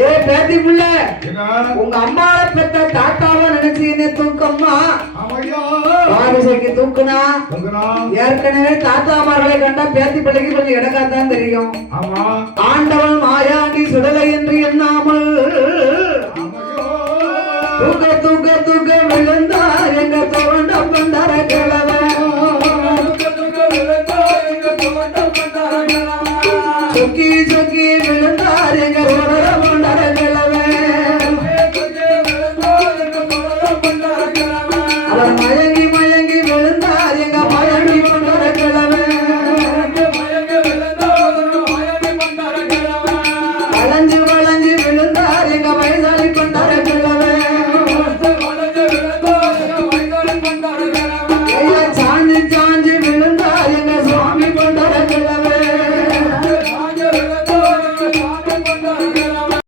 ஏ பேத்தி புள்ள உங்க அம்மாவை பெத்த தாத்தாவை நினைச்சு என்ன தூக்கம்மா பாரிசைக்கு தூக்குனா ஏற்கனவே தாத்தாமார்களை கண்டா பேத்தி பிள்ளைக்கு கொஞ்சம் இடக்காத்தான் தெரியும். ஆண்டவன் மாயாண்டி சுடலை என்று என்ன